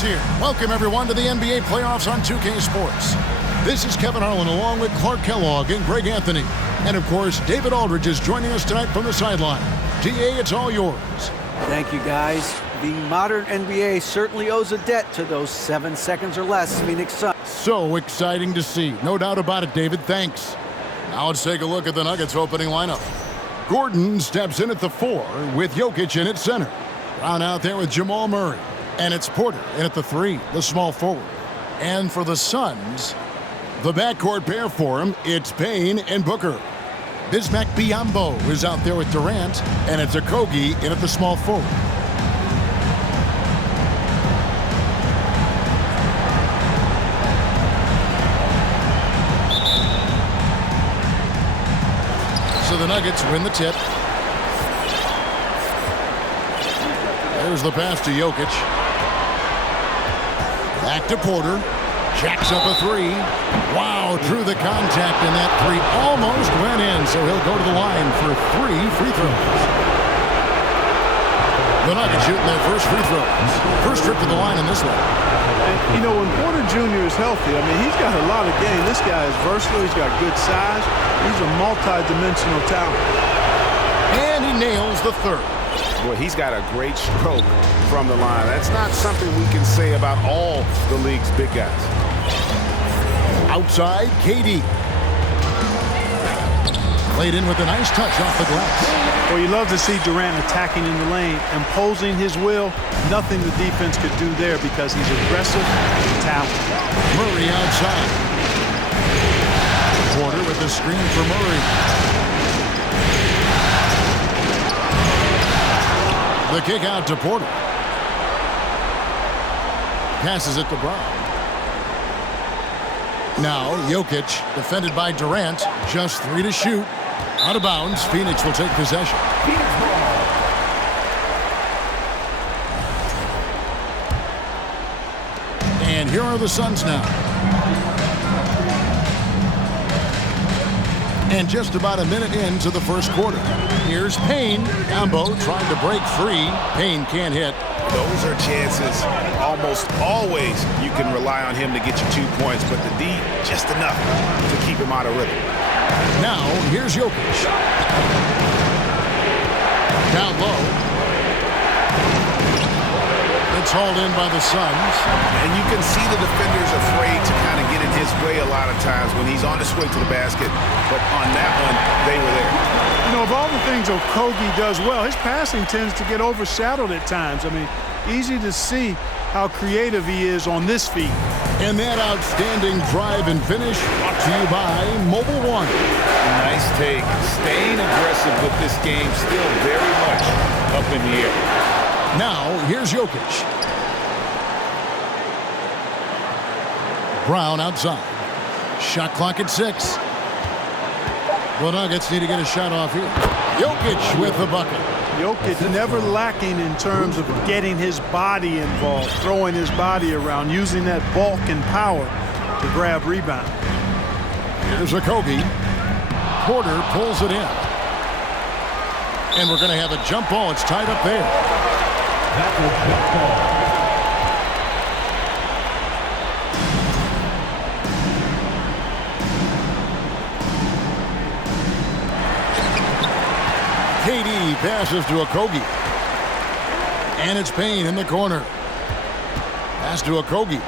It's here. Welcome, everyone, to the NBA playoffs on 2K Sports. This is Kevin Harlan along with Clark Kellogg and Greg Anthony. And, of course, David Aldridge is joining us tonight from the sideline. DA, it's all yours. Thank you, guys. The modern NBA certainly owes a debt to those 7 seconds or less Phoenix Suns. So exciting to see. No doubt about it, David. Thanks. Now let's take a look at the Nuggets' opening lineup. Gordon steps in at the 4 with Jokic in at center. Brown out there with Jamal Murray. And it's Porter in at the 3, the small forward. And for the Suns, the backcourt pair for him, it's Payne and Booker. Bismack Biyombo is out there with Durant, and it's Okogie in at the small forward. So the Nuggets win the tip. There's the pass to Jokic. Back to Porter. Jacks up a 3. Wow, through the contact, and that 3 almost went in, so he'll go to the line for 3 free throws. The Nuggets shooting their first free throws. First trip to the line in this one. And, you know, when Porter Jr. is healthy, I mean, he's got a lot of game. This guy is versatile. He's got good size. He's a multi-dimensional talent. And he nails the third. Boy, he's got a great stroke from the line. That's not something we can say about all the league's big guys. Outside, KD. Played in with a nice touch off the glass. Well, you love to see Durant attacking in the lane, imposing his will. Nothing the defense could do there because he's aggressive and talented. Murray outside. Porter with the screen for Murray. The kick out to Porter. Passes it to Brown. Now, Jokic, defended by Durant, just 3 to shoot. Out of bounds, Phoenix will take possession. And here are the Suns now. And just about a minute into the first quarter. Here's Payne. Ambo trying to break free. Payne can't hit. Those are chances. Almost always you can rely on him to get you 2 points, but the D, just enough to keep him out of rhythm. Now, here's Jokic. Down low. It's hauled in by the Suns. And you can see the defenders afraid to kind of get in his way a lot of times when he's on his way to the basket. But on that one, they were there. You know, of all the things Okogie does well, his passing tends to get overshadowed at times. I mean, easy to see how creative he is on this feat. And that outstanding drive and finish brought to you by Mobile One. Nice take. Staying aggressive with this game, still very much up in the air. Now, here's Jokic. Brown outside. Shot clock at 6. The Nuggets need to get a shot off here. Jokic with the bucket. Jokic never lacking in terms of getting his body involved, throwing his body around, using that bulk and power to grab rebound. Here's Okogie. Porter pulls it in. And we're going to have a jump ball. It's tied up there. That was jump ball. KD passes to Okogie. And it's Payne in the corner. Pass to Okogie.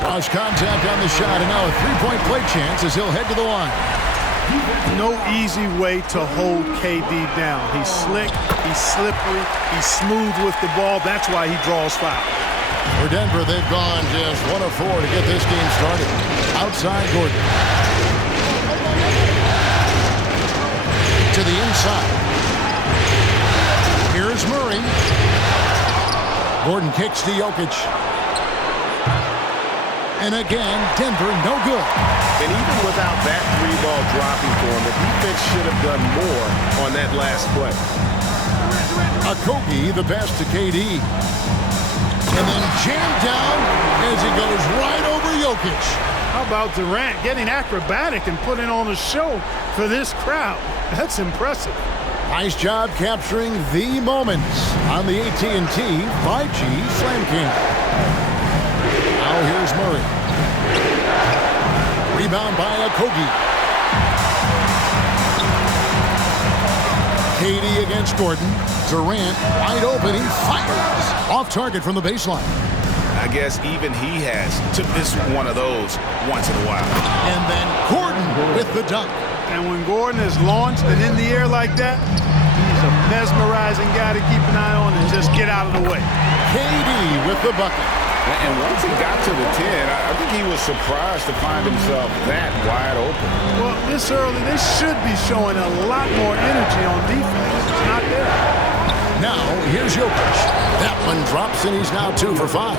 Cross contact on the shot, and now a three-point play chance as he'll head to the line. No easy way to hold KD down. He's slick, he's slippery, he's smooth with the ball. That's why he draws foul. For Denver, they've gone just 1 of 4 to get this game started. Outside Gordon. To the inside. Here's Murray. Gordon kicks to Jokic. And again, Denver no good. And even without that 3-ball dropping for him, the defense should have done more on that last play. Okogie, the pass to KD. And then jammed down as he goes right over Jokic. How about Durant getting acrobatic and putting on a show for this crowd? That's impressive. Nice job capturing the moments on the AT&T 5G Slam King. Now here's Murray. Rebound by Okogie. KD against Gordon. Durant wide open. He fires. Off target from the baseline. I guess even he has to miss one of those once in a while. And then Gordon with the dunk. And when Gordon is launched and in the air like that, he's a mesmerizing guy to keep an eye on and just get out of the way. KD with the bucket. And once he got to the 10, I think he was surprised to find himself that wide open. Well, this early, they should be showing a lot more energy on defense. It's not there. Now, here's Jokic. That one drops, and he's now 2 for 5.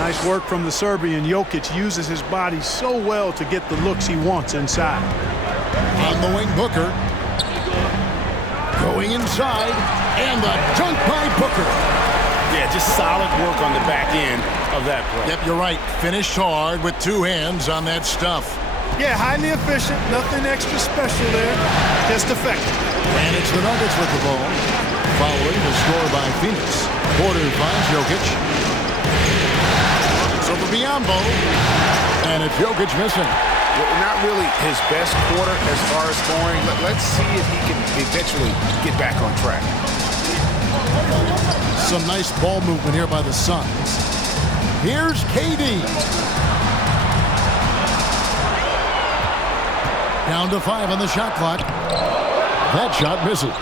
Nice work from the Serbian. Jokic uses his body so well to get the looks he wants inside. On the wing, Booker. Going inside, and the dunk by Booker. Yeah, just solid work on the back end of that play. Yep, you're right. Finished hard with 2 hands on that stuff. Yeah, highly efficient. Nothing extra special there. Just effective. And it's the Nuggets with the ball. Following the score by Phoenix. Porter finds Jokic. It's over Biombo. And it's Jokic missing. Not really his best quarter as far as scoring. Let's see if he can eventually get back on track. Some nice ball movement here by the Suns. Here's KD. Down to 5 on the shot clock. That shot misses.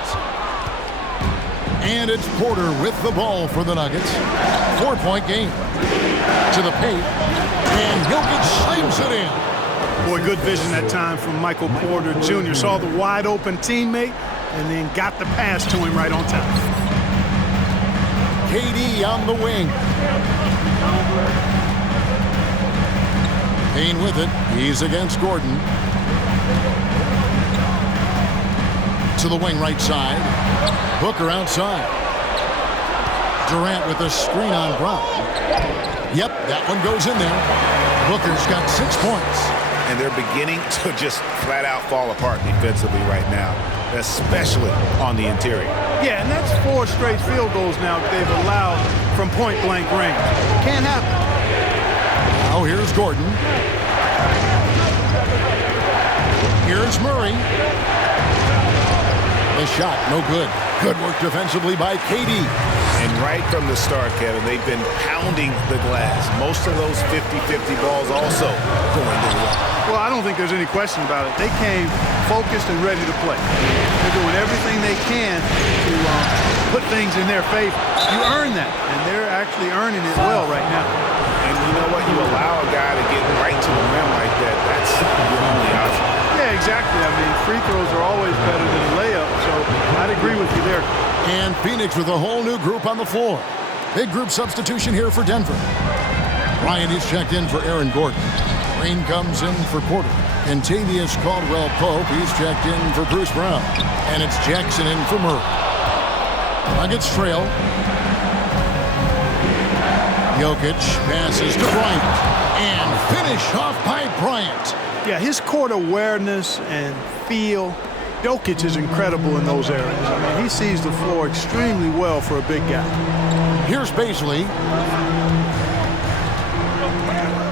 And it's Porter with the ball for the Nuggets. 4-point game. To the paint. And Jokic slams it in. Boy, good vision that time from Michael Porter Jr. Saw the wide open teammate and then got the pass to him right on time. KD on the wing. Payne with it. He's against Gordon. To the wing right side. Booker outside. Durant with a screen on Brown. Yep, that one goes in there. Booker's got 6 points. And they're beginning to just flat out fall apart defensively right now, especially on the interior. Yeah, and that's 4 straight field goals now that they've allowed from point-blank range. Can't happen. Now here's Gordon. Here's Murray. The shot, no good. Good work defensively by KD. And right from the start, Kevin, they've been pounding the glass. Most of those 50-50 balls also going to the wall. Well, I don't think there's any question about it. They came focused and ready to play. They're doing everything they can to put things in their favor. You earn that, and they're actually earning it well right now. And you know what? You allow a guy to get right to the rim like that, that's your only option. Yeah, exactly. I mean, free throws are always better than a layup, so I'd agree with you there. And Phoenix with a whole new group on the floor. Big group substitution here for Denver. Ryan is checked in for Aaron Gordon. Rain comes in for Porter. And Tavius Caldwell-Pope, he's checked in for Bruce Brown. And it's Jackson in for Murray. Nuggets trail. Jokic passes to Bryant. And finish off by Bryant. Yeah, his court awareness and feel. Jokic is incredible in those areas. I mean, he sees the floor extremely well for a big guy. Here's Baisley.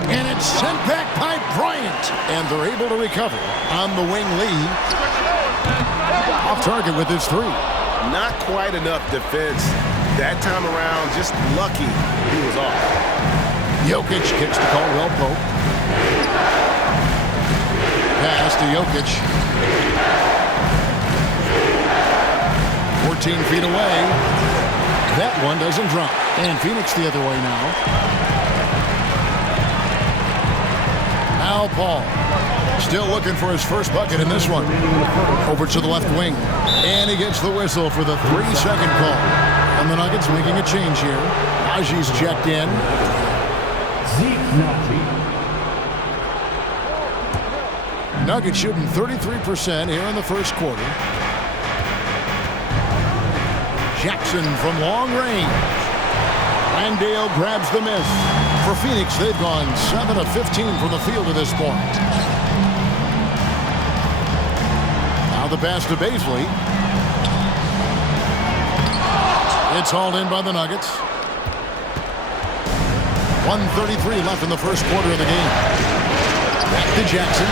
And it's sent back by Bryant. And they're able to recover. On the wing, Lee. Off target with his 3. Not quite enough defense that time around. Just lucky he was off. Jokic kicks to Caldwell-Pope. Pass to Jokic. 14 feet away. That one doesn't drop. And Phoenix the other way now. Now Paul. Still looking for his first bucket in this one. Over to the left wing. And he gets the whistle for the 3-second call. And the Nuggets making a change here. Najee's checked in. Nuggets shooting 33% here in the first quarter. Jackson from long range. Landale grabs the miss. For Phoenix, they've gone 7 of 15 from the field at this point. Now the pass to Baisley. It's hauled in by the Nuggets. 1:33 left in the first quarter of the game. Back to Jackson.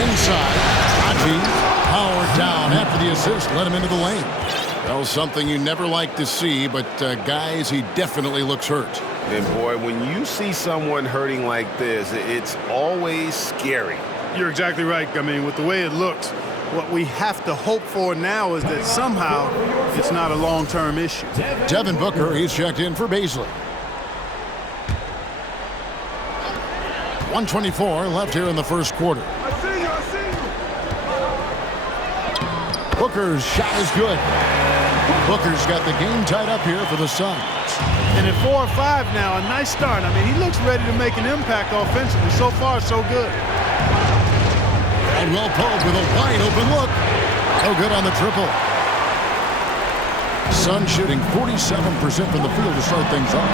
Inside. Jokic powered down after the assist. Let him into the lane. Well, something you never like to see, but guys, he definitely looks hurt. And boy, when you see someone hurting like this, it's always scary. You're exactly right. I mean, with the way it looks, what we have to hope for now is that somehow it's not a long-term issue. Devin Booker, he's checked in for Beasley. 1:24 left here in the first quarter. Booker's shot is good. Booker's got the game tied up here for the Suns. And at 4 or 5 now, a nice start. I mean, he looks ready to make an impact offensively. So far, so good. Caldwell Pope with a wide open look. No good on the triple. Suns shooting 47% from the field to start things off.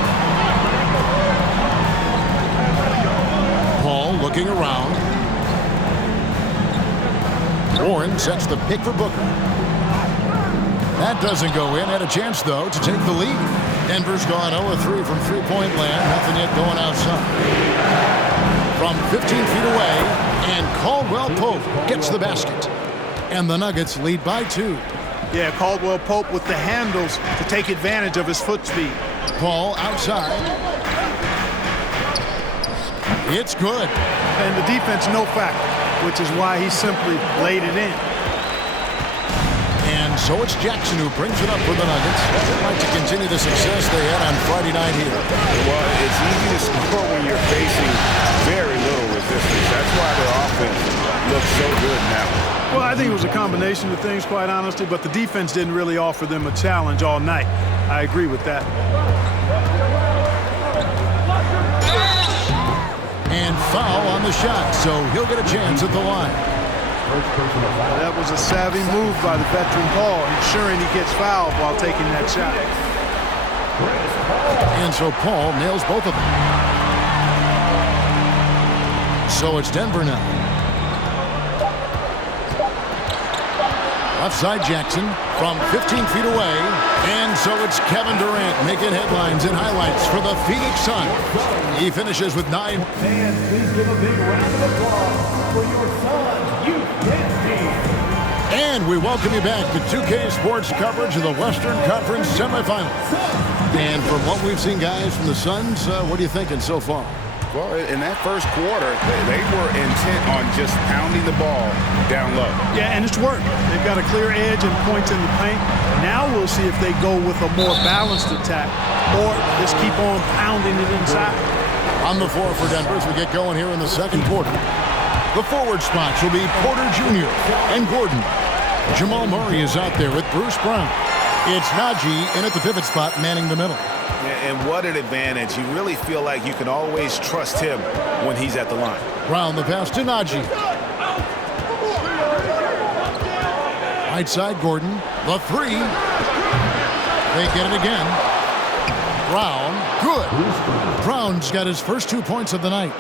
Paul looking around. Warren sets the pick for Booker. That doesn't go in. Had a chance, though, to take the lead. Denver's gone 0-3 from three-point land. Nothing yet going outside. From 15 feet away, and Caldwell Pope gets the basket. And the Nuggets lead by 2. Yeah, Caldwell Pope with the handles to take advantage of his foot speed. Paul outside. It's good. And the defense no factor, which is why he simply laid it in. And so it's Jackson who brings it up for the Nuggets. They'd like to continue the success they had on Friday night here. Well, it's easy to score when you're facing very little resistance. That's why their offense looks so good now. Well, I think it was a combination of things, quite honestly, but the defense didn't really offer them a challenge all night. I agree with that. And foul on the shot, so he'll get a chance at the line. That was a savvy move by the veteran Paul, ensuring he gets fouled while taking that shot. And so Paul nails both of them. So it's Denver now. Left side Jackson from 15 feet away. And so it's Kevin Durant making headlines and highlights for the Phoenix Suns. He finishes with 9. Fans, please give a big round of applause for your Suns youth team. And we welcome you back to 2K Sports coverage of the Western Conference semifinals. And from what we've seen, guys, from the Suns, what are you thinking so far? Well, in that first quarter, they were intent on just pounding the ball down low. Yeah, and it's worked. They've got a clear edge and points in the paint. Now we'll see if they go with a more balanced attack or just keep on pounding it inside. On the floor for Denver as we get going here in the second quarter. The forward spots will be Porter Jr. and Gordon. Jamal Murray is out there with Bruce Brown. It's Najee in at the pivot spot, manning the middle. And what an advantage. You really feel like you can always trust him when he's at the line. Brown the pass to Najee. Right side Gordon. The three. They get it again. Brown. Good. Brown's got his first 2 points of the night.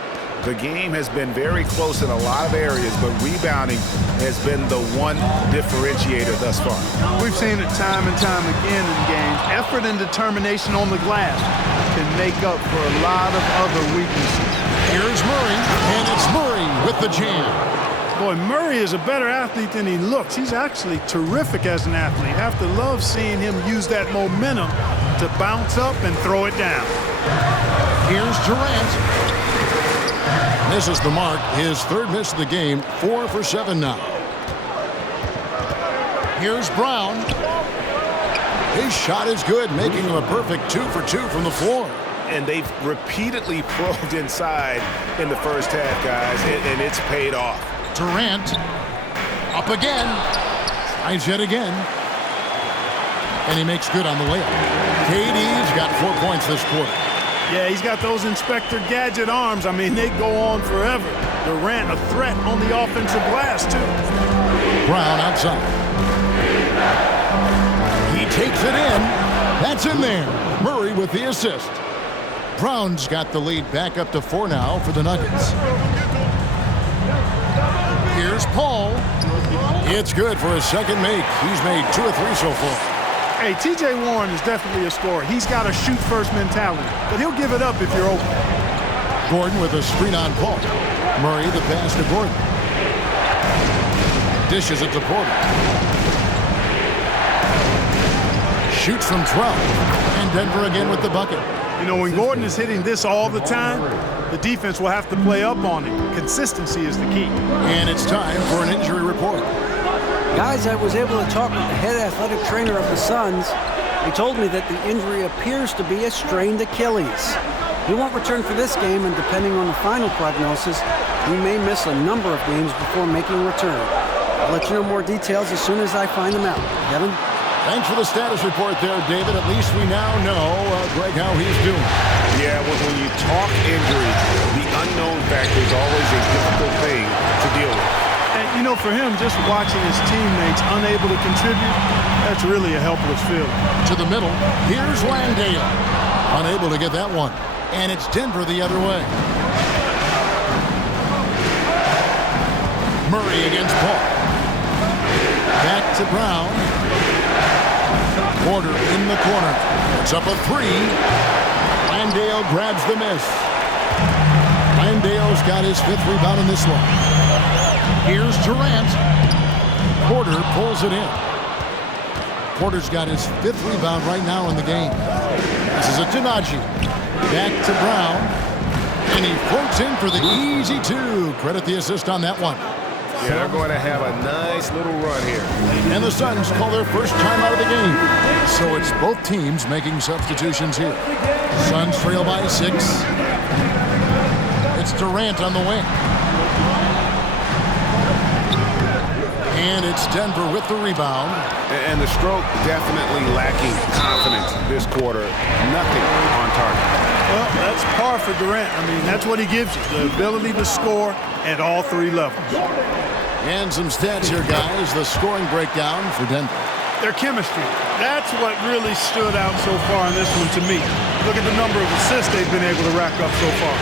The game has been very close in a lot of areas, but rebounding has been the one differentiator thus far. We've seen it time and time again in games. Effort and determination on the glass can make up for a lot of other weaknesses. Here's Murray, and it's Murray with the jam. Boy, Murray is a better athlete than he looks. He's actually terrific as an athlete. Have to love seeing him use that momentum to bounce up and throw it down. Here's Durant. Misses the mark. His third miss of the game. 4 for 7 now. Here's Brown. His shot is good, making him a perfect 2 for 2 from the floor. And they've repeatedly probed inside in the first half, guys, and it's paid off. Durant up again. Tries yet again. And he makes good on the layup. KD's got 4 points this quarter. Yeah, he's got those Inspector Gadget arms. I mean, they go on forever. Durant a threat on the offensive glass, too. Brown outside. He takes it in. That's in there. Murray with the assist. Brown's got the lead back up to 4 now for the Nuggets. Here's Paul. It's good for his second make. He's made 2 or 3 so far. Hey, T.J. Warren is definitely a scorer. He's got a shoot-first mentality, but he'll give it up if you're open. Gordon with a screen on Paul. Murray the pass to Gordon. Dishes it to Porter. Shoots from 12. And Denver again with the bucket. You know, when Gordon is hitting this all the time, the defense will have to play up on it. Consistency is the key. And it's time for an injury report. Guys, I was able to talk with the head athletic trainer of the Suns. He told me that the injury appears to be a strained Achilles. He won't return for this game, and depending on the final prognosis, he may miss a number of games before making a return. I'll let you know more details as soon as I find them out. Kevin? Thanks for the status report there, David. At least we now know, Greg, how he's doing. Yeah, well, when you talk injury, the unknown factor is always a difficult thing to deal with. And, you know, for him, just watching his teammates unable to contribute, that's really a helpless feeling. To the middle, here's Landale. Unable to get that one. And it's Denver the other way. Murray against Paul. Back to Brown. Porter in the corner. It's up a 3. Landale grabs the miss. Landale's got his 5th rebound in this one. Here's Durant. Porter pulls it in. Porter's got his 5th rebound right now in the game. This is a Tenaji. Back to Brown. And he floats in for the easy 2. Credit the assist on that one. Yeah, they're going to have a nice little run here. And the Suns call their first time out of the game. So it's both teams making substitutions here. Suns trail by 6. It's Durant on the wing. And it's Denver with the rebound. And the stroke definitely lacking confidence this quarter. Nothing on target. Well, that's par for Durant. I mean, that's what he gives you, the ability to score at all 3 levels. And some stats here, guys. The scoring breakdown for Denver. Their chemistry. That's what really stood out so far in this one to me. Look at the number of assists they've been able to rack up so far.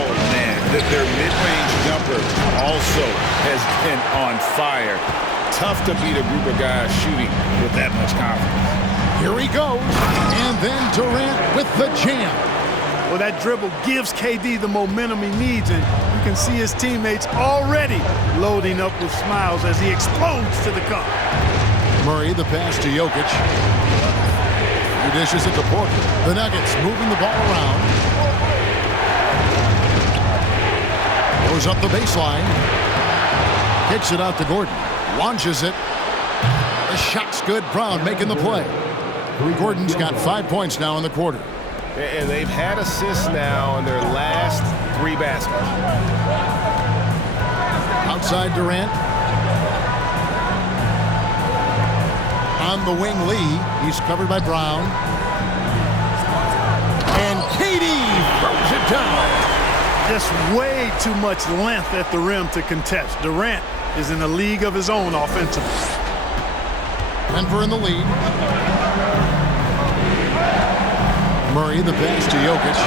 Oh, man. Their mid-range jumper also has been on fire. Tough to beat a group of guys shooting with that much confidence. Here he goes. And then Durant with the jam. Well, that dribble gives KD the momentum he needs, and you can see his teammates already loading up with smiles as he explodes to the cup. Murray, the pass to Jokic. He dishes it to Porter. The Nuggets moving the ball around. Goes up the baseline. Kicks it out to Gordon. Launches it. The shot's good. Brown making the play. Gordon's got 5 points now in the quarter. And they've had assists now in their last 3 baskets. Outside Durant. On the wing, Lee. He's covered by Brown. And KD throws it down. Just way too much length at the rim to contest. Durant is in a league of his own offensively. Denver in the lead. Murray, the pass to Jokic.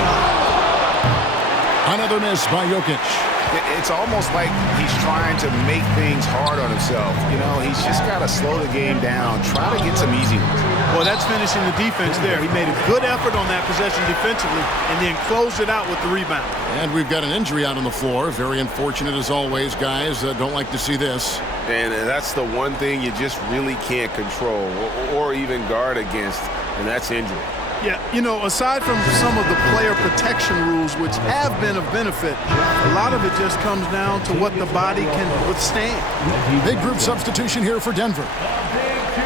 Another miss by Jokic. It's almost like he's trying to make things hard on himself. You know, he's just got to slow the game down, try to get some easy ones. Well, that's finishing the defense there. He made a good effort on that possession defensively and then closed it out with the rebound. And we've got an injury out on the floor. Very unfortunate as always, guys. Don't like to see this. And that's the one thing you just really can't control or even guard against, and that's injury. Yeah, you know, aside from some of the player protection rules, which have been of benefit, a lot of it just comes down to what the body can withstand. Big group substitution here for Denver.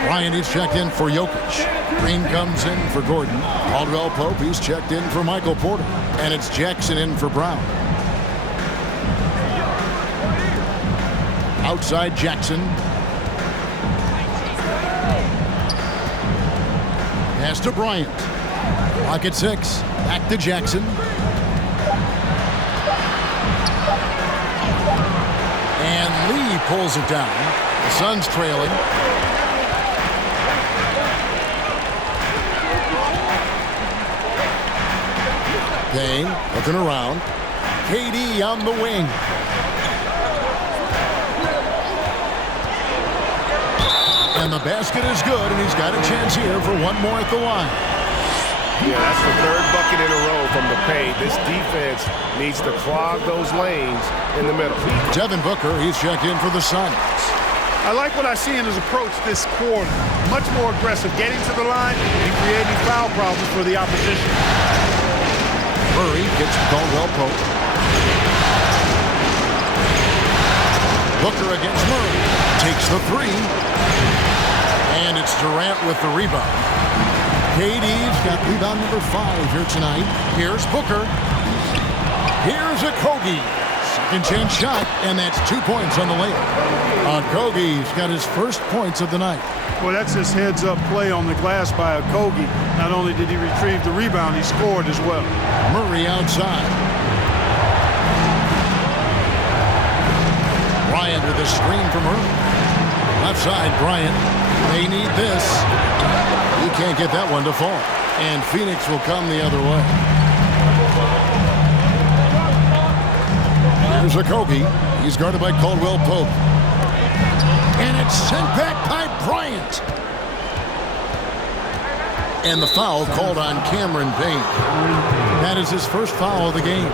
Bryant, he's checked in for Jokic. Green comes in for Gordon. Caldwell Pope, he's checked in for Michael Porter. And it's Jackson in for Brown. Outside Jackson. Pass to Bryant. Clock at 6. Back to Jackson. And Lee pulls it down. The Suns trailing. Payne looking around. KD on the wing. And the basket is good, and he's got a chance here for one more at the line. Yeah, that's the third bucket in a row from the paint. This defense needs to clog those lanes in the middle. Devin Booker, he's checked in for the Suns. I like what I see in his approach this quarter. Much more aggressive, getting to the line and creating foul problems for the opposition. Murray gets Caldwell Pope. Booker against Murray. Takes the three. And it's Durant with the rebound. KD's got rebound number 5 here tonight. Here's Booker. Here's Okogie. Second chance shot, and that's 2 points on the layup. Okogie's got his first points of the night. Well, that's his heads-up play on the glass by Okogie. Not only did he retrieve the rebound, he scored as well. Murray outside. Bryant with a screen from Murray. Left side, Bryant. They need this. He can't get that one to fall. And Phoenix will come the other way. Here's Okogie. He's guarded by Caldwell Pope. And it's sent back by Bryant. And the foul called on Cameron Payne. That is his first foul of the game.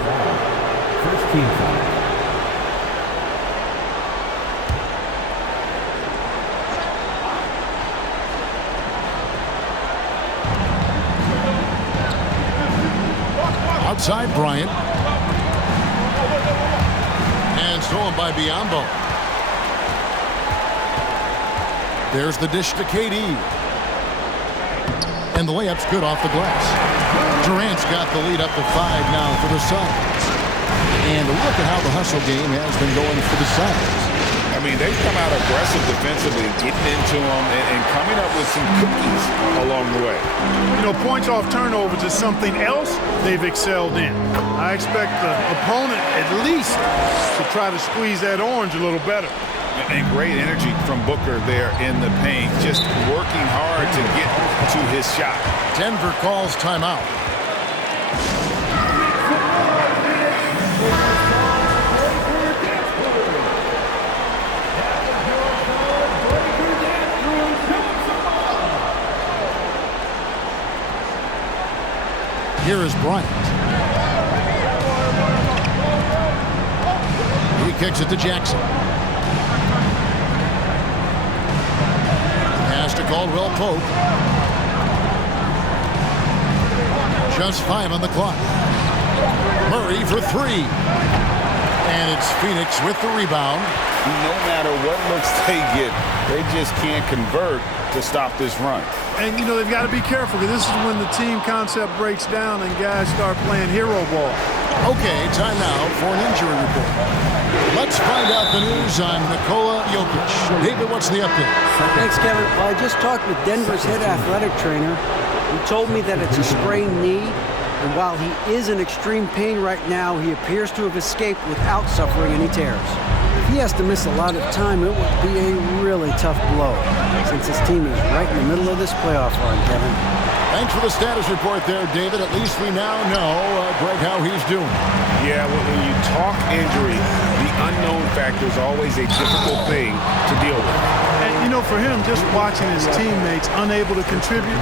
First team foul. Outside Bryant. And stolen by Biyombo. There's the dish to KD. And the layup's good off the glass. Durant's got the lead up to 5 now for the Suns. And look at how the hustle game has been going for the Suns. I mean, they've come out aggressive defensively, getting into them and coming up with some cookies along the way. You know, points off turnovers is something else they've excelled in. I expect the opponent at least to try to squeeze that orange a little better. And great energy from Booker there in the paint, just working hard to get to his shot. Denver calls timeout. Here is Bryant. He kicks it to Jackson. Pass to Caldwell Pope. Just 5 on the clock. Murray for 3. And it's Phoenix with the rebound. No matter what looks they get, they just can't convert to stop this run. And, you know, they've got to be careful because this is when the team concept breaks down and guys start playing hero ball. Okay, time now for an injury report. Let's find out the news on Nikola Jokic. David, what's the update? Thanks, Kevin. Well, I just talked with Denver's head athletic trainer. He told me that it's a sprained knee, and while he is in extreme pain right now, he appears to have escaped without suffering any tears. If he has to miss a lot of time, it would be a really tough blow, since his team is right in the middle of this playoff run, Kevin. Thanks for the status report there, David. At least we now know, Greg, how he's doing. Yeah, when you talk injury, the unknown factor is always a difficult thing to deal with. And, you know, for him, just watching his teammates unable to contribute,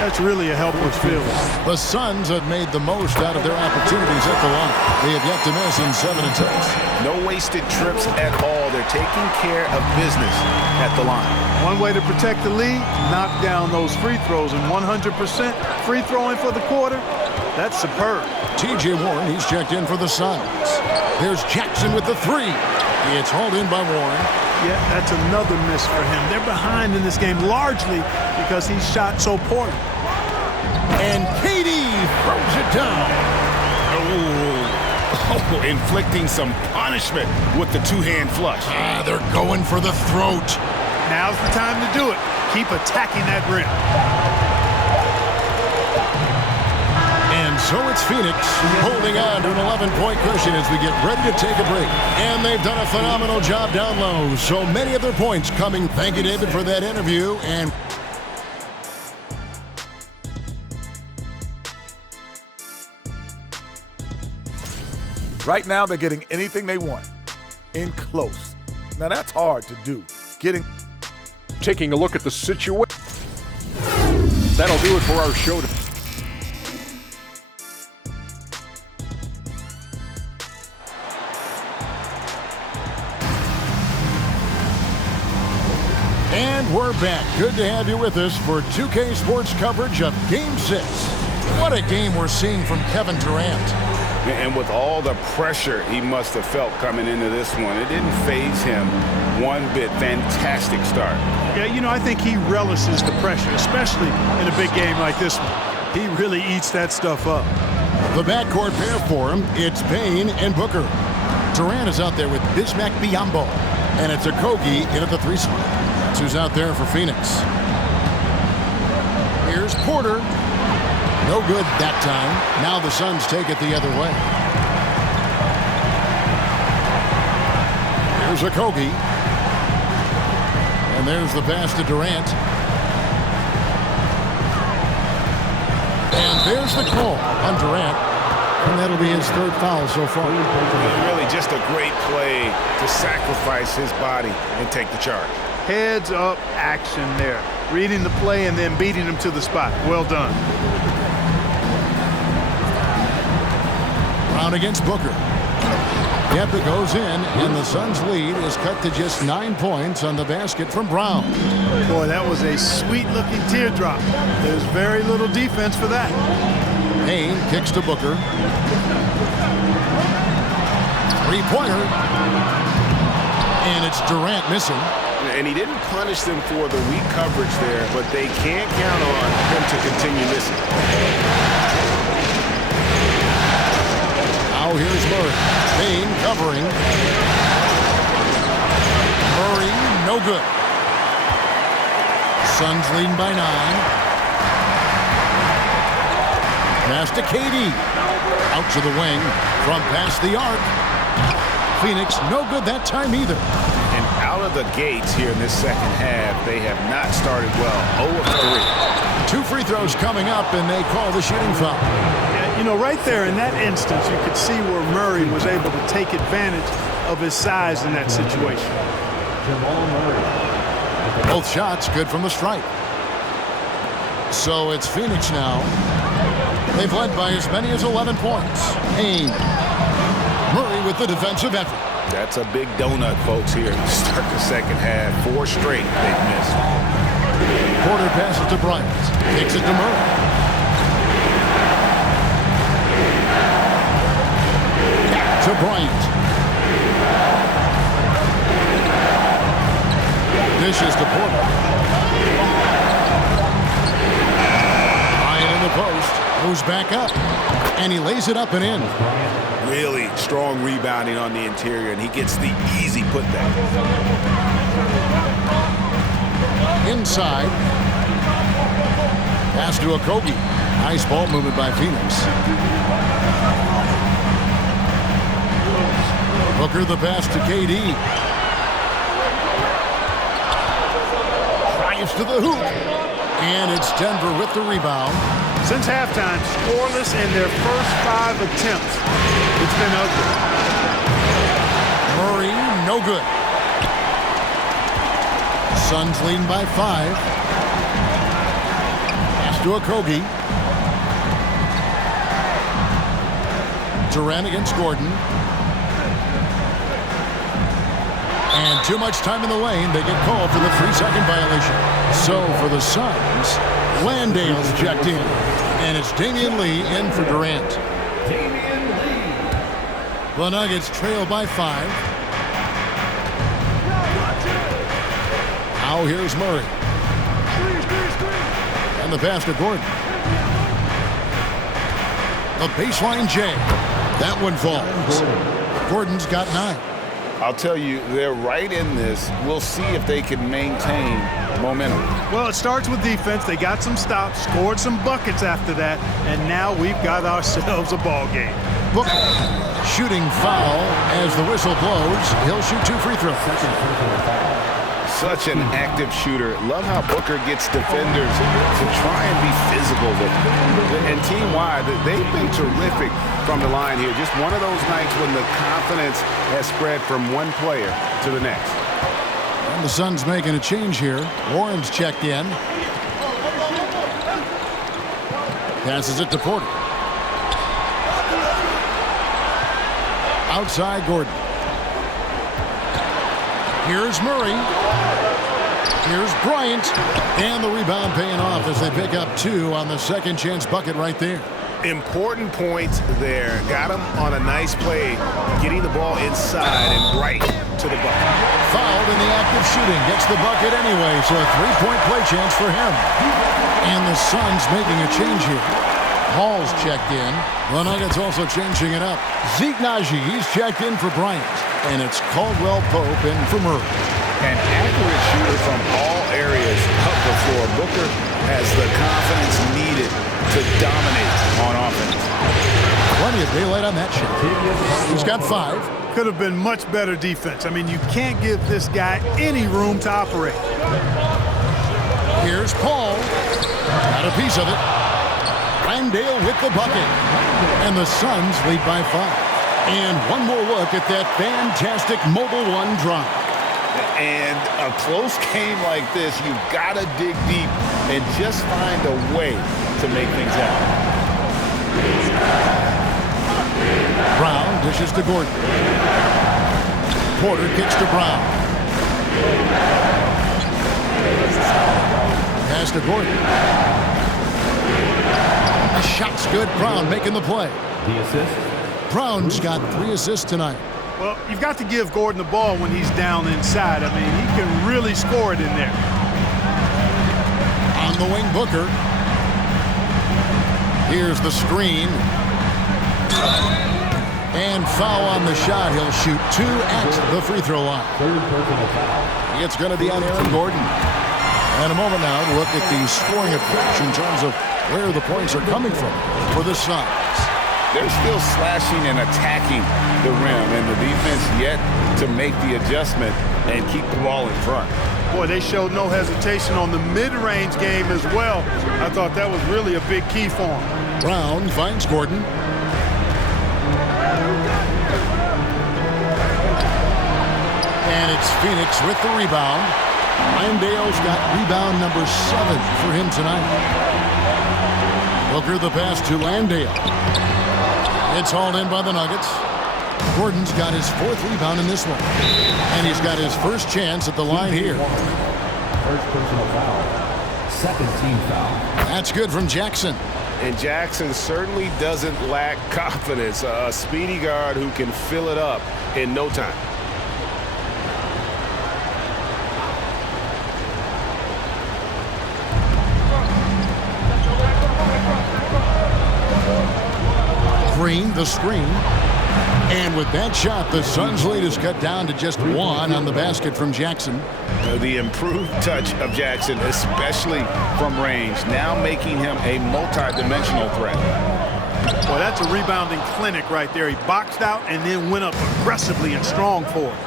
that's really a helpless feeling. The Suns have made the most out of their opportunities at the line. They have yet to miss in 7 attempts. No wasted trips at all. They're taking care of business at the line. One way to protect the lead, knock down those free throws, and 100% free throwing for the quarter, that's superb. TJ Warren, he's checked in for the Suns. There's Jackson with the 3. It's hauled in by Warren. Yeah, that's another miss for him. They're behind in this game largely because he shot so poorly. And KD throws it down. Oh, inflicting some punishment with the two-hand flush. They're going for the throat. Now's the time to do it. Keep attacking that rim. And so it's Phoenix holding on to an 11-point cushion as we get ready to take a break. And they've done a phenomenal job down low. So many of their points coming. Thank you, David, for that interview. And right now, they're getting anything they want in close. Now, that's hard to do. Getting taking a look at the situation. That'll do it for our show today. And we're back. Good to have you with us for 2K Sports coverage of Game 6. What a game we're seeing from Kevin Durant. And with all the pressure he must have felt coming into this one, it didn't faze him one bit. Fantastic start. Yeah, you know, I think he relishes the pressure, especially in a big game like this one. He really eats that stuff up. The backcourt pair for him, it's Payne and Booker. Durant is out there with Bismack Biyombo. And it's Okogie in at the 3 slot. That's who's out there for Phoenix. Here's Porter. No good that time. Now the Suns take it the other way. Here's Okogie. And there's the pass to Durant. And there's the call on Durant. And that'll be his 3rd foul so far. Really just a great play to sacrifice his body and take the charge. Heads up action there. Reading the play and then beating him to the spot. Well done. Brown against Booker. Yep, it goes in, and the Suns' lead is cut to just 9 points on the basket from Brown. Boy, that was a sweet-looking teardrop. There's very little defense for that. Payne kicks to Booker. Three-pointer. And it's Durant missing. And he didn't punish them for the weak coverage there, but they can't count on him to continue missing. Now here's Murray. Payne covering. Murray, no good. Suns leading by 9. Pass to KD. Out to the wing. From past the arc. Phoenix, no good that time either. And out of the gates here in this second half, they have not started well. 0 of 3. 2 free throws coming up, and they call the shooting foul. Yeah, you know, right there in that instance, you could see where Murray was able to take advantage of his size in that situation. Both shots good from the stripe. So it's Phoenix now. They've led by as many as 11 points. Payne. Murray with the defensive effort. That's a big donut, folks, here to start the second half. 4 straight they've missed. Porter passes to Bryant. Takes it to Murray. To Bryant. Dishes to Porter. Bryant in the post. Goes back up. And he lays it up and in. Really strong rebounding on the interior, and he gets the easy putback. Inside. Pass to Okogie. Nice ball movement by Phoenix. Booker the pass to KD. Drives to the hoop. And it's Denver with the rebound. Since halftime, scoreless in their first 5 attempts. It's been ugly. Murray, no good. Suns leading by 5. Pass to Okogie. Durant against Gordon. And too much time in the lane. They get called for the 3-second violation. So for the Suns, Landale's checked in. And it's Damian Lee in for Durant. The Nuggets trail by 5. Now here's Murray. And the pass to Gordon. The baseline J. That one falls. Gordon's got 9. I'll tell you, they're right in this. We'll see if they can maintain momentum. Well, it starts with defense. They got some stops, scored some buckets after that, and now we've got ourselves a ball game. Booker shooting foul as the whistle blows. He'll shoot 2 free throws. Such an active shooter. Love how Booker gets defenders to try and be physical with him. And team-wide, they've been terrific from the line here. Just one of those nights when the confidence has spread from one player to the next. And the Suns making a change here. Warren's checked in. Passes it to Porter. Outside Gordon. Here's Murray. Here's Bryant. And the rebound paying off as they pick up 2 on the second chance bucket right there. Important points there. Got him on a nice play, getting the ball inside and right to the bucket. Fouled in the act of shooting. Gets the bucket anyway, so a 3-point play chance for him. And the Suns making a change here. Hall's checked in. The Nuggets also changing it up. Zeke Najee's checked in for Bryant. And it's Caldwell Pope in for Murray. An accurate shooter from all areas of the floor. Booker has the confidence needed to dominate on offense. Plenty of daylight on that shot. He's got 5. Could have been much better defense. I mean, you can't give this guy any room to operate. Here's Paul. Got a piece of it. Randale with the bucket. And the Suns lead by 5. And one more look at that fantastic Mobile One drive. And a close game like this, you've got to dig deep and just find a way to make things happen. Brown dishes to Gordon. Porter kicks to Brown. Pass to Gordon. The shot's good. Brown making the play. The assist. Brown's got 3 assists tonight. Well, you've got to give Gordon the ball when he's down inside. I mean, he can really score it in there. On the wing, Booker. Here's the screen. And foul on the shot. He'll shoot 2 at the free throw line. Third personal foul. It's going to be on Aaron Gordon. And a moment now to look at the scoring approach in terms of where the points are coming from for the Suns. They're still slashing and attacking the rim, and the defense yet to make the adjustment and keep the ball in front. Boy, they showed no hesitation on the mid-range game as well. I thought that was really a big key for them. Brown finds Gordon. And it's Phoenix with the rebound. Randale's got rebound number 7 for him tonight. Booker the pass to Landale. It's hauled in by the Nuggets. Gordon's got his 4th rebound in this one. And he's got his first chance at the line here. First personal foul. Second team foul. That's good from Jackson. And Jackson certainly doesn't lack confidence. A speedy guard who can fill it up in no time. Green, the screen. And with that shot, the Suns' lead is cut down to just 1 on the basket from Jackson. The improved touch of Jackson, especially from range, now making him a multi-dimensional threat. Well, that's a rebounding clinic right there. He boxed out and then went up aggressively and strong for it.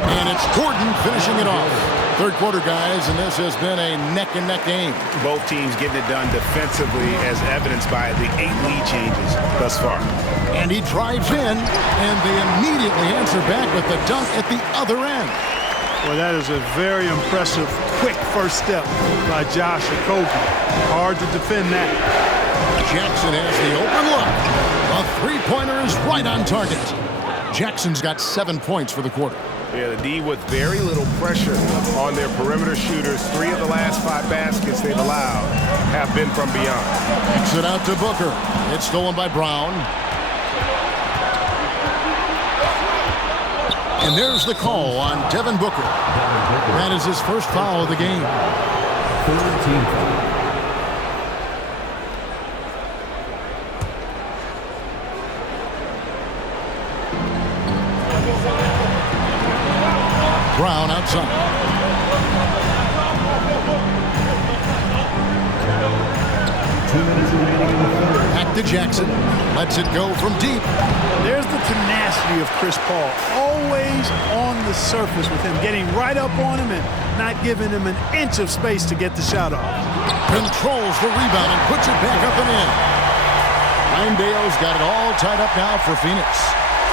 And it's Gordon finishing it off. Third quarter, guys, and this has been a neck-and-neck game. Both teams getting it done defensively, as evidenced by the 8 lead changes thus far. And he drives in, and they immediately answer back with the dunk at the other end. Well, that is a very impressive, quick first step by Josh Okogie. Hard to defend that. Jackson has the open look. A three-pointer is right on target. Jackson's got 7 points for the quarter. Yeah, the D with very little pressure on their perimeter shooters. 3 of the last 5 baskets they've allowed have been from beyond. Kicks it out to Booker. It's stolen by Brown. And there's the call on Devin Booker. That is his first foul of the game. Third team foul. Brown outside. Back to Jackson. Lets it go from deep. There's the tenacity of Chris Paul. Always on the surface with him, getting right up on him and not giving him an inch of space to get the shot off. Controls the rebound and puts it back up and in. Randale's got it all tied up now for Phoenix.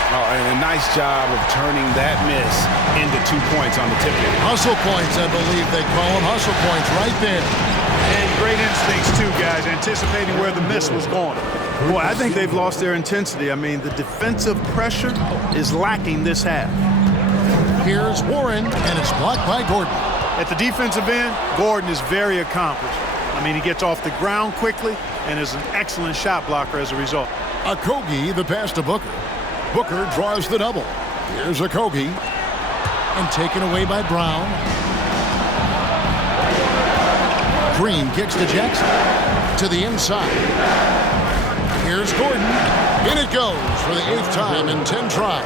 Oh, and a nice job of turning that miss into 2 points on the tip in. Hustle points, I believe they call them. Hustle points right there. And great instincts, too, guys, anticipating where the miss was going. Boy, I think they've lost their intensity. I mean, the defensive pressure is lacking this half. Here's Warren, and it's blocked by Gordon. At the defensive end, Gordon is very accomplished. I mean, he gets off the ground quickly and is an excellent shot blocker as a result. Okogie, the pass to Booker. Booker draws the double. Here's Okogie, and taken away by Brown. Green kicks to Jackson. To the inside. Here's Gordon. In it goes for the 8th time in 10 tries.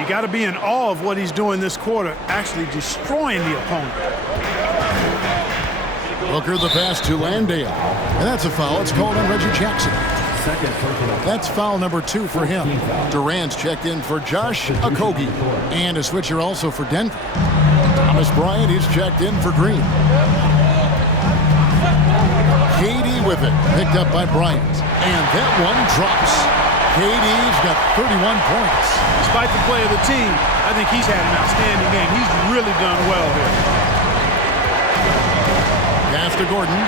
You got to be in awe of what he's doing this quarter, actually destroying the opponent. Booker the pass to Landale. And that's a foul. It's called on Reggie Jackson. That's foul number 2 for him. Durant's checked in for Josh Okogie. And a switcher also for Denver. Thomas Bryant, he's checked in for Green. KD with it. Picked up by Bryant. And that one drops. KD's got 31 points. Despite the play of the team, I think he's had an outstanding game. He's really done well here. Pass to Gordon.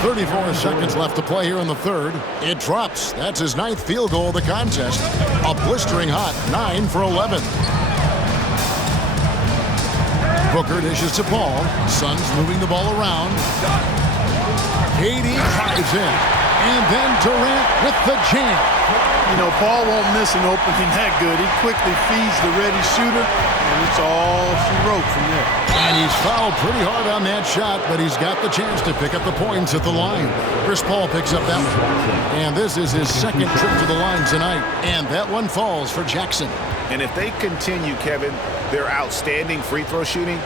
34 seconds left to play here in the third. It drops. That's his 9th field goal of the contest. A blistering hot 9 for 11. Booker dishes to Paul. Suns moving the ball around. KD drives in. And then Durant with the jam. You know, Paul won't miss an opening that good. He quickly feeds the ready shooter, and it's all she wrote from there. And he's fouled pretty hard on that shot, but he's got the chance to pick up the points at the line. Chris Paul picks up that one. And this is his 2nd trip to the line tonight. And that one falls for Jackson. And if they continue, Kevin, their outstanding free throw shooting,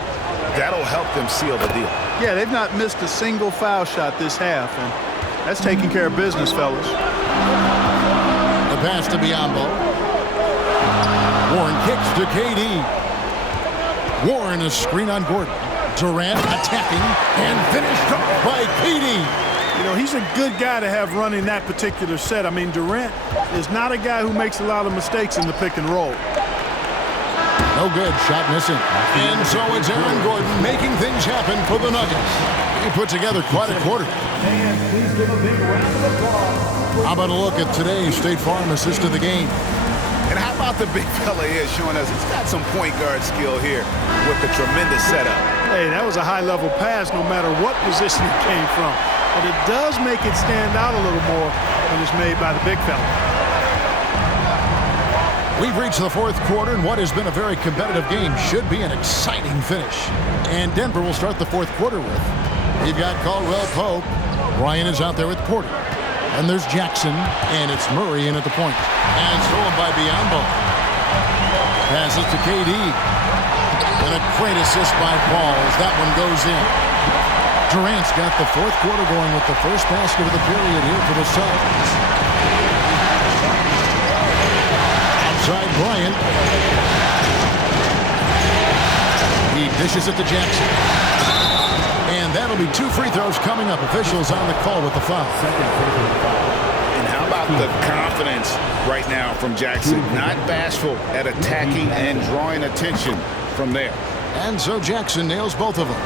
that'll help them seal the deal. Yeah, they've not missed a single foul shot this half, and that's taking care of business, fellas. The pass to Biyombo. Warren kicks to KD. Warren a screen on Gordon. Durant attacking and finished off by KD. You know, he's a good guy to have running that particular set. I mean, Durant is not a guy who makes a lot of mistakes in the pick and roll. No good. Shot missing. And so it's Aaron Gordon making things happen for the Nuggets. He put together quite a quarter. And please give a big round of applause. How about a look at today's State Farm assist of the game? And how about the big fella here showing us he's got some point guard skill here with the tremendous setup. Hey, that was a high-level pass no matter what position it came from. But it does make it stand out a little more when it's made by the big fella. We've reached the 4th quarter, and what has been a very competitive game should be an exciting finish. And Denver will start the 4th quarter with. You've got Caldwell Pope. Ryan is out there with Porter. And there's Jackson, and it's Murray in at the point. And stolen by Biyombo. Passes to KD. And a great assist by Paul as that one goes in. Durant's got the 4th quarter going with the first basket of the period here for the Suns. Outside Bryant. He dishes it to Jackson. And that'll be 2 free throws coming up. Officials on the call with the foul. And how about the confidence right now from Jackson? Not bashful at attacking and drawing attention from there. And so Jackson nails both of them.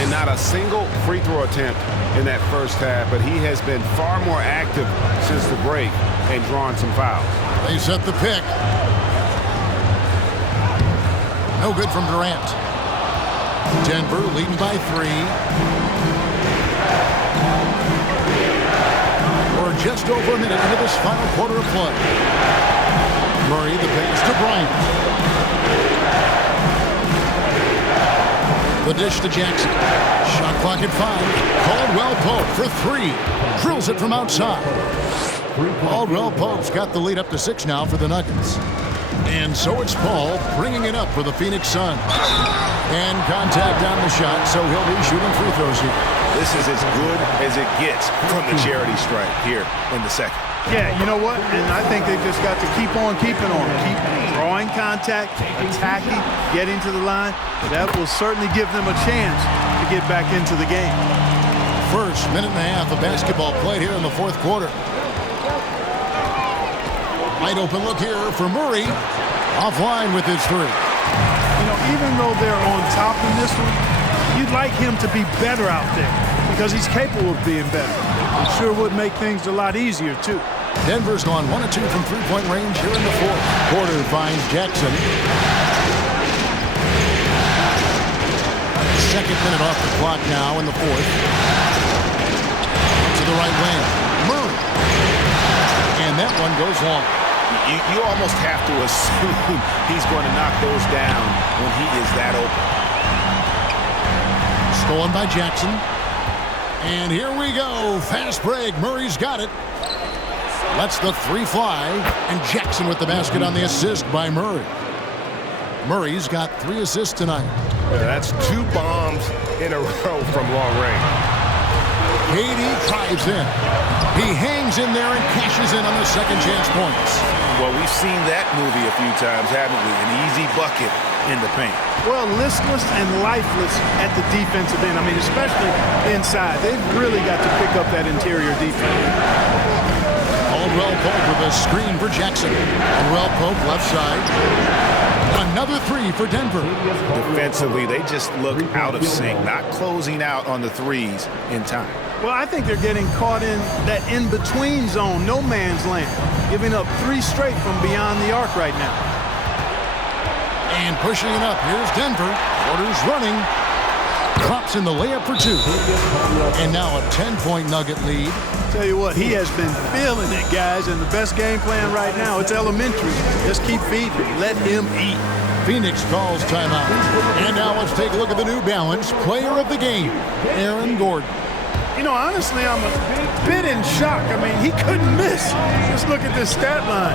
And not a single free throw attempt in that first half, but he has been far more active since the break and drawing some fouls. They set the pick. No good from Durant. Denver leading by 3. We're just over a minute into this final quarter of play. Murray the pass to Bryant. The dish to Jackson. Shot clock at 5. Caldwell Pope for 3. Drills it from outside. Caldwell Pope's got the lead up to 6 now for the Nuggets. And so it's Paul bringing it up for the Phoenix Suns. And contact on the shot, so he'll be shooting free throws here. This is as good as it gets from the charity stripe here in the 2nd. Yeah, you know what? And I think they've just got to keep on keeping on. Keep drawing contact, attacking, getting to the line. That will certainly give them a chance to get back into the game. First minute and a half of basketball played here in the 4th quarter. Wide open look here for Murray. Offline with his three. You know, even though they're on top in this one, you'd like him to be better out there because he's capable of being better. It sure would make things a lot easier, too. Denver's gone 1 of 2 from three-point range here in the fourth. Porter finds Jackson. Second minute off the clock now in the fourth. To the right wing. Murray. And that one goes long. You almost have to assume he's going to knock those down when he is that open. Stolen by Jackson. And here we go. Fast break. Murray's got it. Lets the three fly. And Jackson with the basket on the assist by Murray. Murray's got 3 assists tonight. That's 2 bombs in a row from long range. KD drives in. He hangs in there and cashes in on the second chance points. Well, we've seen that movie a few times, haven't we? An easy bucket in the paint. Well, listless and lifeless at the defensive end. I mean, especially inside. They've really got to pick up that interior defense. Caldwell Pope with a screen for Jackson. Caldwell Pope left side. Another 3 for Denver. Defensively, they just look out of sync, not closing out on the threes in time. Well, I think they're getting caught in that in-between zone, no man's land, giving up 3 straight from beyond the arc right now. And pushing it up, here's Denver. Porter's running. Drops in the layup for 2. And now a 10-point Nugget lead. Tell you what, he has been feeling it, guys, and the best game plan right now, it's elementary. Just keep feeding him. Let him eat. Phoenix calls timeout. And now let's take a look at the New Balance player of the game, Aaron Gordon. You know, honestly, I'm a bit in shock. I mean, he couldn't miss. Just look at this stat line.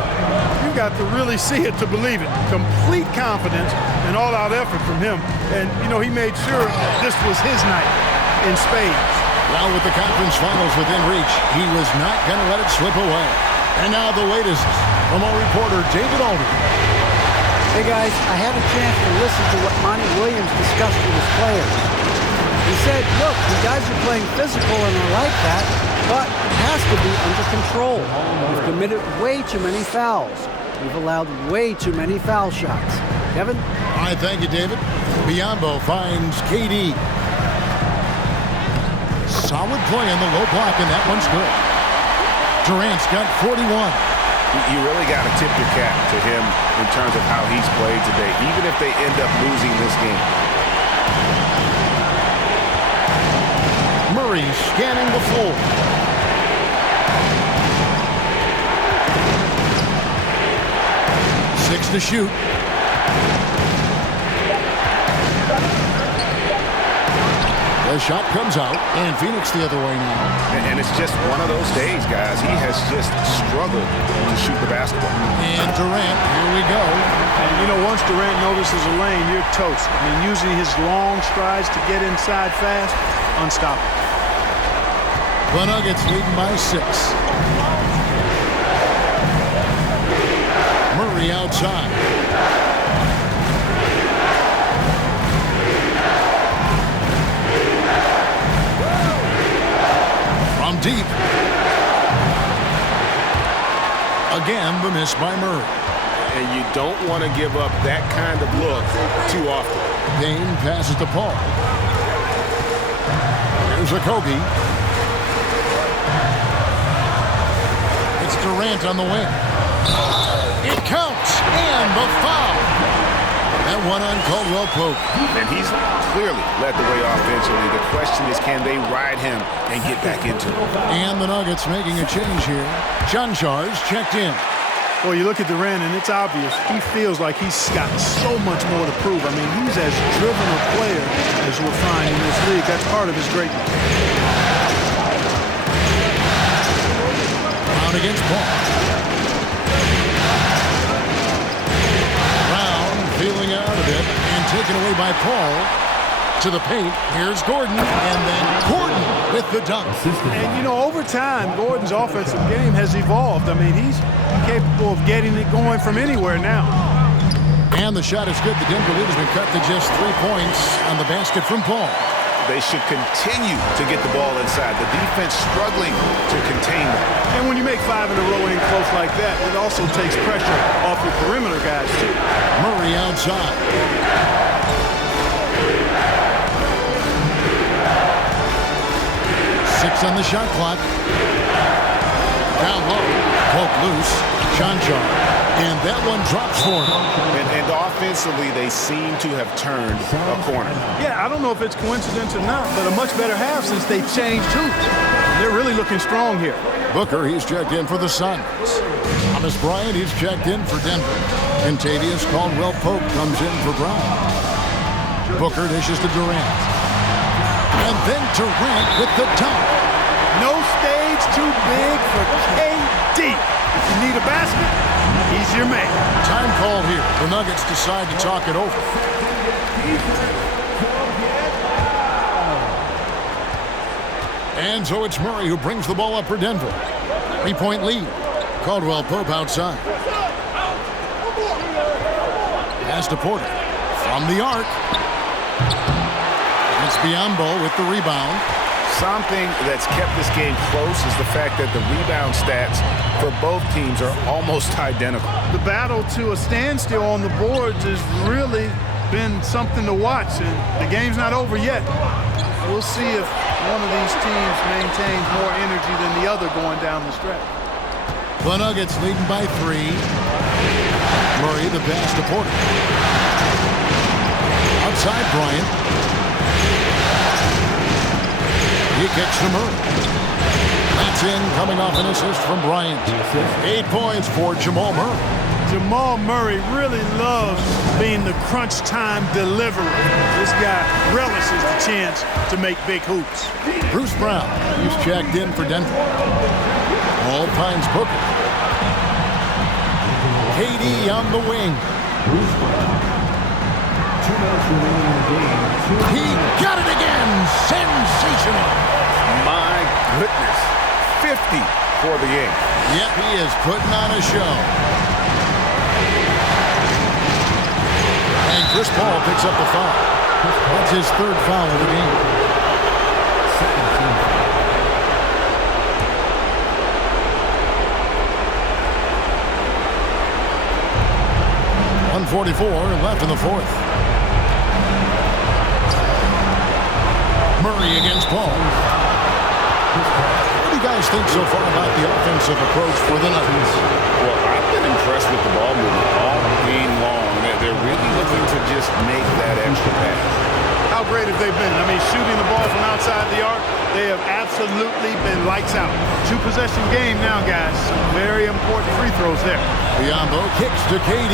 You got to really see it to believe it. Complete confidence and all-out effort from him. And, you know, he made sure this was his night in spades. Well, with the conference finals within reach, he was not going to let it slip away. And now the latest from our reporter, David Alden. Hey, guys, I had a chance to listen to what Monty Williams discussed with his players. He said, look, you guys are playing physical and I like that, but it has to be under control. We've committed way too many fouls. We've allowed way too many foul shots. Kevin? All right, thank you, David. Biyombo finds KD. Solid play on the low block, and that one's good. Durant's got 41. You really got to tip your cap to him in terms of how he's played today, even if they end up losing this game. Murray scanning the floor. Six to shoot. The shot comes out, and Phoenix the other way now. And it's just one of those days, guys. He has just struggled to shoot the basketball. And Durant, here we go. And, you know, once Durant notices a lane, you're toast. I mean, using his long strides to get inside fast, unstoppable. The Nuggets leading by 6. Murray outside. From deep. Again, the miss by Murray. And you don't want to give up that kind of look too often. Dane passes to Paul. Here's a Kobe. It's Durant on the wing. It counts, and the foul. That one on Caldwell Pope. And he's clearly led the way offensively. The question is, can they ride him and get back into it? And the Nuggets making a change here. Chanchar's checked in. Well, you look at Durant, and it's obvious. He feels like he's got so much more to prove. I mean, he's as driven a player as you'll find in this league. That's part of his greatness. Brown against Paul. Brown feeling out of it and taken away by Paul. To the paint. Here's Gordon. And then Gordon with the dunk. And, you know, over time, Gordon's offensive game has evolved. I mean, he's capable of getting it going from anywhere now. And the shot is good. The Denver lead has been cut to just 3 points on the basket from Paul. They should continue to get the ball inside. The defense struggling to contain them. And when you make 5 in a row in close like that, it also takes pressure off your perimeter guys, too. Murray outside. 6 on the shot clock. Down low. Poke loose. Chanchar. And that one drops for him. And offensively, they seem to have turned a corner. Yeah, I don't know if it's coincidence or not, but a much better half since they changed hoops. They're really looking strong here. Booker, he's checked in for the Suns. Thomas Bryant, he's checked in for Denver. Contavious Caldwell-Pope comes in for Brown. Booker dishes to Durant. And then Durant with the dunk. No stage too big for KD. If you need a basket, he's your man. Time called here. The Nuggets decide to talk it over. And so it's Murray who brings the ball up for Denver. 3-point lead. Caldwell-Pope outside. Pass to Porter. From the arc. It's Biyombo with the rebound. Something that's kept this game close is the fact that the rebound stats for both teams are almost identical. The battle to a standstill on the boards has really been something to watch, and the game's not over yet. We'll see if one of these teams maintains more energy than the other going down the stretch. The Nuggets leading by 3. Murray the pass to Porter. Outside Bryant. He kicks to Murray. That's in, coming off an assist from Bryant. 8 points for Jamal Murray. Jamal Murray really loves being the crunch time deliverer. This guy relishes the chance to make big hoops. Bruce Brown, he's checked in for Denver. All finds Booker. KD on the wing. He got it again! Sensational! My goodness. 50 for the game. Yep, he is putting on a show. And Chris Paul picks up the foul. That's his 3rd foul of the game. 1:44 left in the 4th. Murray against Paul. What do you guys think so far about the offensive approach for the Nuggets? Well, I've been impressed with the ball movement all game long. They're really looking to just make that extra pass. How great have they been? I mean, shooting the ball from outside the arc, they have absolutely been lights out. 2-possession game now, guys. Some very important free throws there. Biyombo kicks to KD.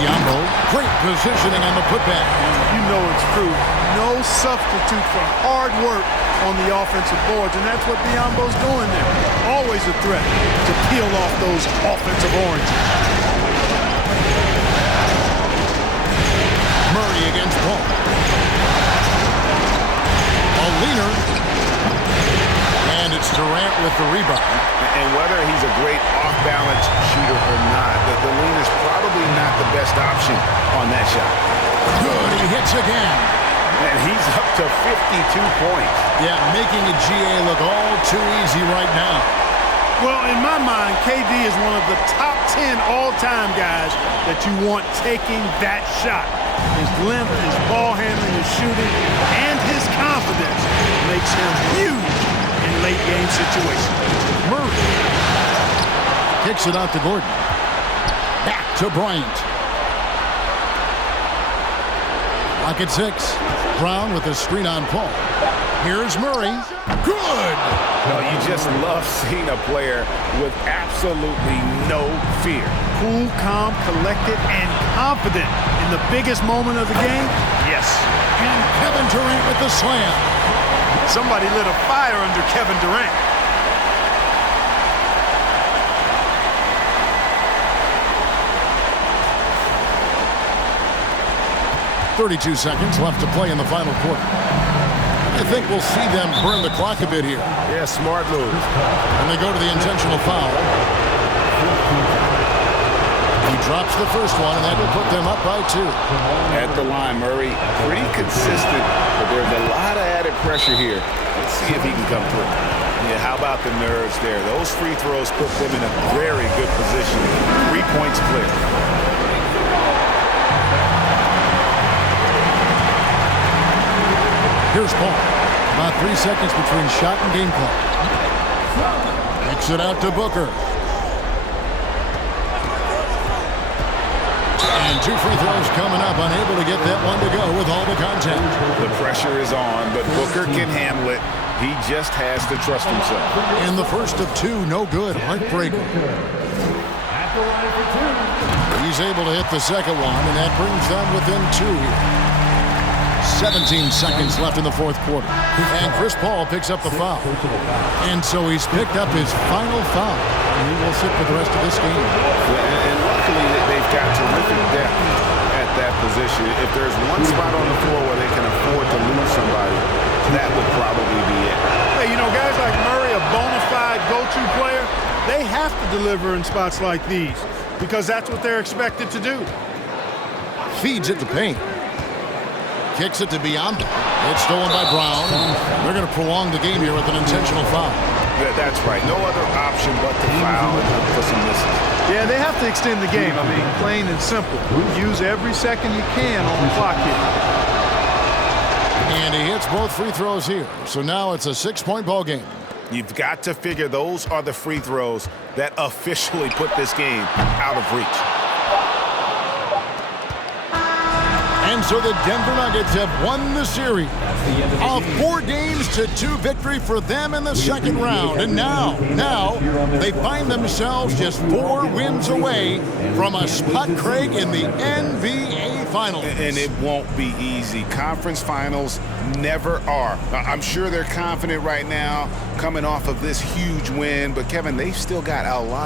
Biyombo, great positioning on the putback. You know it's true. No substitute for hard work on the offensive boards, and that's what Biyombo's doing there. Always a threat to peel off those offensive oranges. Murray against Paul. A leaner. And it's Durant with the rebound. And whether he's a great off-balance shooter or not, the leaner's probably not the best option on that shot. Good, he hits again. And he's up to 52 points. Yeah, making a GA look all too easy right now. Well, in my mind, KD is one of the top 10 all-time guys that you want taking that shot. His length, his ball handling, his shooting, and his confidence makes him huge in late-game situations. Murray kicks it out to Gordon. Back to Bryant. Lock at 6. Brown with a screen on Paul. Here's Murray. Good! No, you just love seeing a player with absolutely no fear. Cool, calm, collected, and confident in the biggest moment of the game? Yes. And Kevin Durant with the slam. Somebody lit a fire under Kevin Durant. .32 seconds left to play in the final quarter. I think we'll see them burn the clock a bit here. Yeah, smart move. And they go to the intentional foul. He drops the first one, and that will put them up by 2. At the line, Murray, pretty consistent, but there's a lot of added pressure here. Let's see if he can come through. Yeah, how about the nerves there? Those free throws put them in a very good position. 3 points clear. Here's Paul. About 3 seconds between shot and game clock. Kicks it out to Booker. And 2 free throws coming up, unable to get that one to go with all the contact. The pressure is on, but Booker can handle it. He just has to trust himself. And the first of 2, no good. Heartbreaker. He's able to hit the second one, and that brings them within 2 here. 17 seconds left in the fourth quarter. And Chris Paul picks up the foul. And so he's picked up his final foul. And he will sit for the rest of this game. And luckily, they've got terrific depth at that position. If there's one spot on the floor where they can afford to lose somebody, that would probably be it. Hey, you know, guys like Murray, a bona fide go-to player, they have to deliver in spots like these because that's what they're expected to do. Feeds it to Payne. Kicks it to Beyond. It's stolen by Brown. They're going to prolong the game here with an intentional foul. That's right. No other option but to foul and look for some misses. Yeah, they have to extend the game. I mean, plain and simple. Use every second you can on the clock here. And he hits both free throws here. So now it's a 6-point ball game. You've got to figure those are the free throws that officially put this game out of reach. And so the Denver Nuggets have won the series. A 4-2 victory for them in the second round. And now they find themselves just 4 wins away from a spot, Craig, in the NBA Finals. And it won't be easy. Conference finals never are. I'm sure they're confident right now coming off of this huge win. But, Kevin, they've still got a lot.